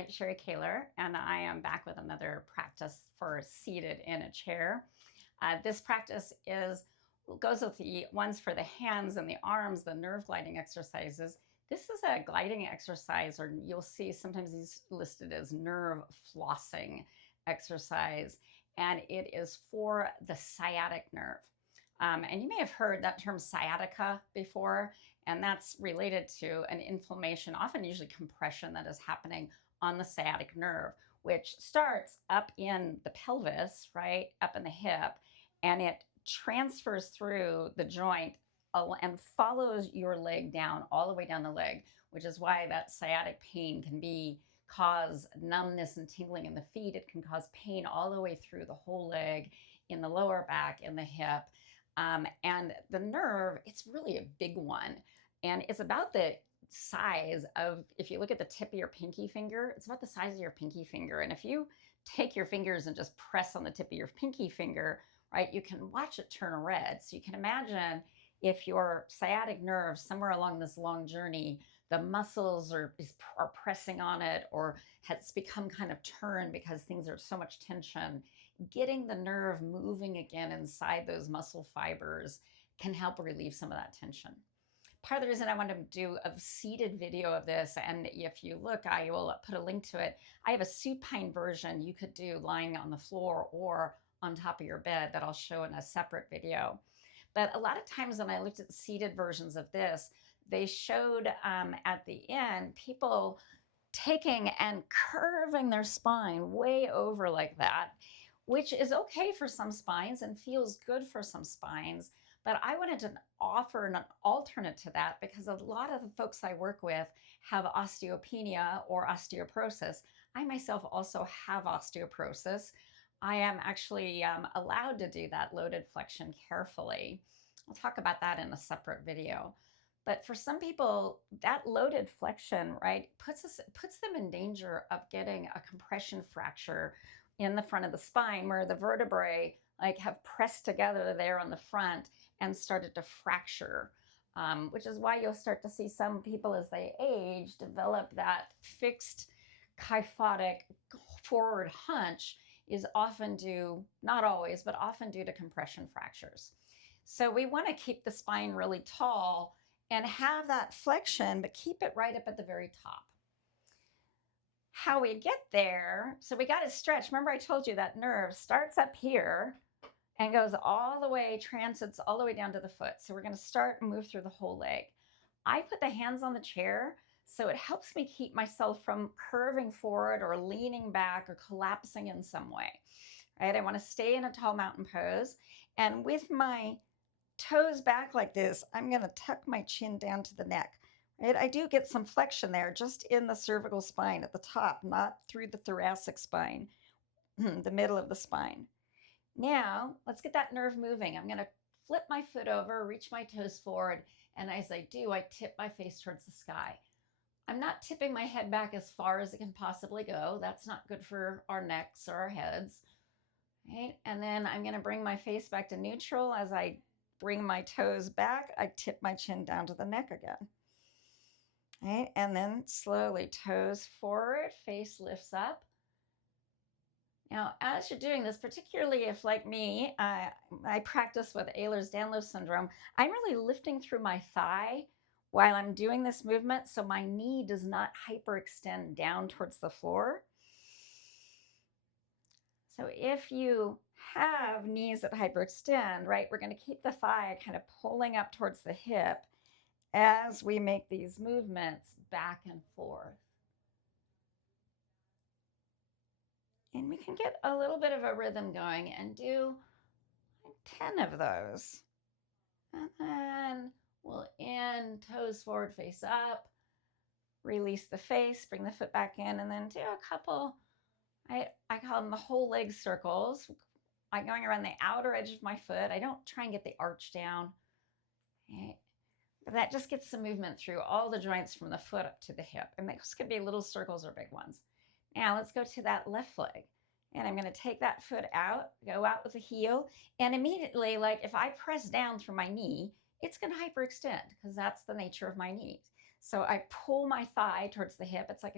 I'm Sherry Kaler, and I am back with another practice for seated in a chair. This practice goes with the ones for the hands and the arms, the nerve gliding exercises. This is a gliding exercise, or you'll see sometimes these listed as nerve flossing exercise, and it is for the sciatic nerve. And you may have heard that term sciatica before, and that's related to an inflammation, often usually compression, that is happening on the sciatic nerve, which starts up in the pelvis, right, up in the hip, and it transfers through the joint and follows your leg down all the way down the leg, which is why that sciatic pain can cause numbness and tingling in the feet. It can cause pain all the way through the whole leg, in the lower back, in the hip. And the nerve, it's really a big one. And it's about the size of, if you look at the tip of your pinky finger, it's about the size of your pinky finger. And if you take your fingers and just press on the tip of your pinky finger, right, you can watch it turn red. So you can imagine if your sciatic nerve, somewhere along this long journey, the muscles are pressing on it, or has become kind of turned because things are so much tension, getting the nerve moving again inside those muscle fibers can help relieve some of that tension. Part of the reason I wanted to do a seated video of this, and if you look, I will put a link to it. I have a supine version you could do lying on the floor or on top of your bed that I'll show in a separate video. But a lot of times when I looked at the seated versions of this, they showed at the end people taking and curving their spine way over like that, which is okay for some spines and feels good for some spines. But I wanted to offer an alternate to that because a lot of the folks I work with have osteopenia or osteoporosis. I myself also have osteoporosis. I am actually allowed to do that loaded flexion carefully. I'll talk about that in a separate video. But for some people, that loaded flexion, right, puts them in danger of getting a compression fracture in the front of the spine, where the vertebrae like have pressed together there on the front and started to fracture, which is why you'll start to see some people as they age develop that fixed kyphotic forward hunch, is often due, not always, but often due to compression fractures. So we want to keep the spine really tall and have that flexion, but keep it right up at the very top. How we get there, so we got to stretch. Remember I told you that nerve starts up here and goes all the way, transits all the way down to the foot. So we're going to start and move through the whole leg. I put the hands on the chair so it helps me keep myself from curving forward or leaning back or collapsing in some way, right? I want to stay in a tall mountain pose. And with my toes back like this, I'm going to tuck my chin down to the neck, right? I do get some flexion there just in the cervical spine at the top, not through the thoracic spine, the middle of the spine. Now, let's get that nerve moving. I'm going to flip my foot over, reach my toes forward, and as I do, I tip my face towards the sky. I'm not tipping my head back as far as it can possibly go. That's not good for our necks or our heads, right? And then I'm going to bring my face back to neutral. As I bring my toes back, I tip my chin down to the neck again, right? And then slowly toes forward, face lifts up. Now, as you're doing this, particularly if, like me, I practice with Ehlers-Danlos syndrome, I'm really lifting through my thigh while I'm doing this movement so my knee does not hyperextend down towards the floor. So if you have knees that hyperextend, right, we're going to keep the thigh kind of pulling up towards the hip as we make these movements back and forth. And we can get a little bit of a rhythm going and do 10 of those. And then we'll end, toes forward, face up, release the face, bring the foot back in, and then do a couple, I call them the whole leg circles. I'm going around the outer edge of my foot. I don't try and get the arch down. Okay. But that just gets some movement through all the joints from the foot up to the hip. And those could be little circles or big ones. Now let's go to that left leg. And I'm going to take that foot out, go out with the heel, and immediately, like if I press down through my knee, it's going to hyperextend because that's the nature of my knees. So I pull my thigh towards the hip. It's like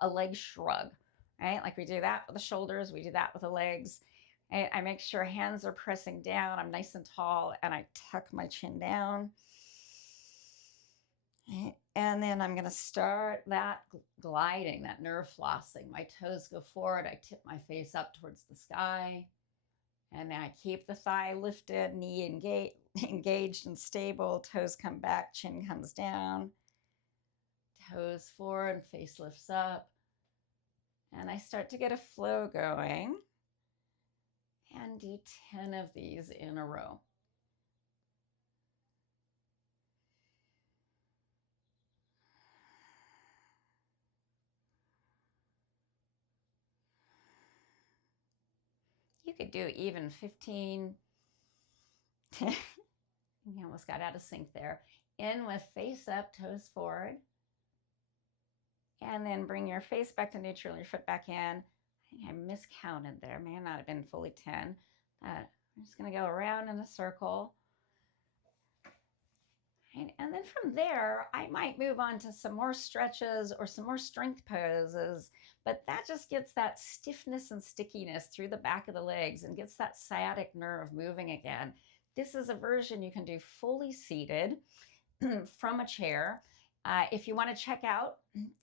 a leg shrug, right? Like we do that with the shoulders, we do that with the legs. I make sure hands are pressing down, I'm nice and tall, and I tuck my chin down. And then I'm going to start that gliding, that nerve flossing. My toes go forward. I tip my face up towards the sky. And then I keep the thigh lifted, knee engaged and stable. Toes come back, chin comes down. Toes forward, face lifts up. And I start to get a flow going. And do 10 of these in a row. You could do even 15. You almost got out of sync there. In with face up, toes forward. And then bring your face back to neutral, your foot back in. I think I miscounted there. May not have been fully 10. I'm just going to go around in a circle. And then from there, I might move on to some more stretches or some more strength poses, but that just gets that stiffness and stickiness through the back of the legs and gets that sciatic nerve moving again. This is a version you can do fully seated from a chair. If you want to check out,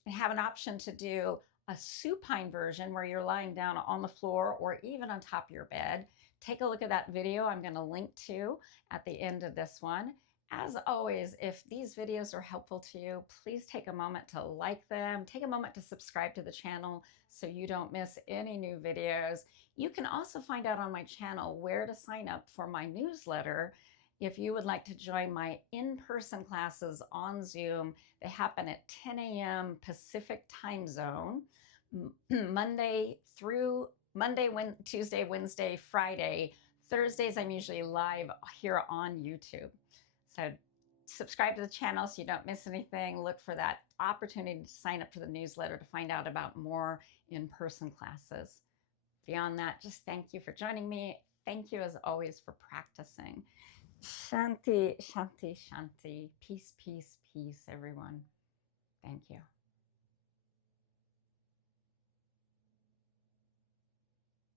I have an option to do a supine version where you're lying down on the floor or even on top of your bed. Take a look at that video I'm going to link to at the end of this one. As always, if these videos are helpful to you, please take a moment to like them. Take a moment to subscribe to the channel so you don't miss any new videos. You can also find out on my channel where to sign up for my newsletter. If you would like to join my in-person classes on Zoom, they happen at 10 a.m. Pacific time zone, Monday, Tuesday, Wednesday, Friday. Thursdays, I'm usually live here on YouTube. So subscribe to the channel so you don't miss anything. Look for that opportunity to sign up for the newsletter to find out about more in-person classes. Beyond that, just thank you for joining me. Thank you, as always, for practicing. Shanti, shanti, shanti. Peace, peace, peace, everyone. Thank you.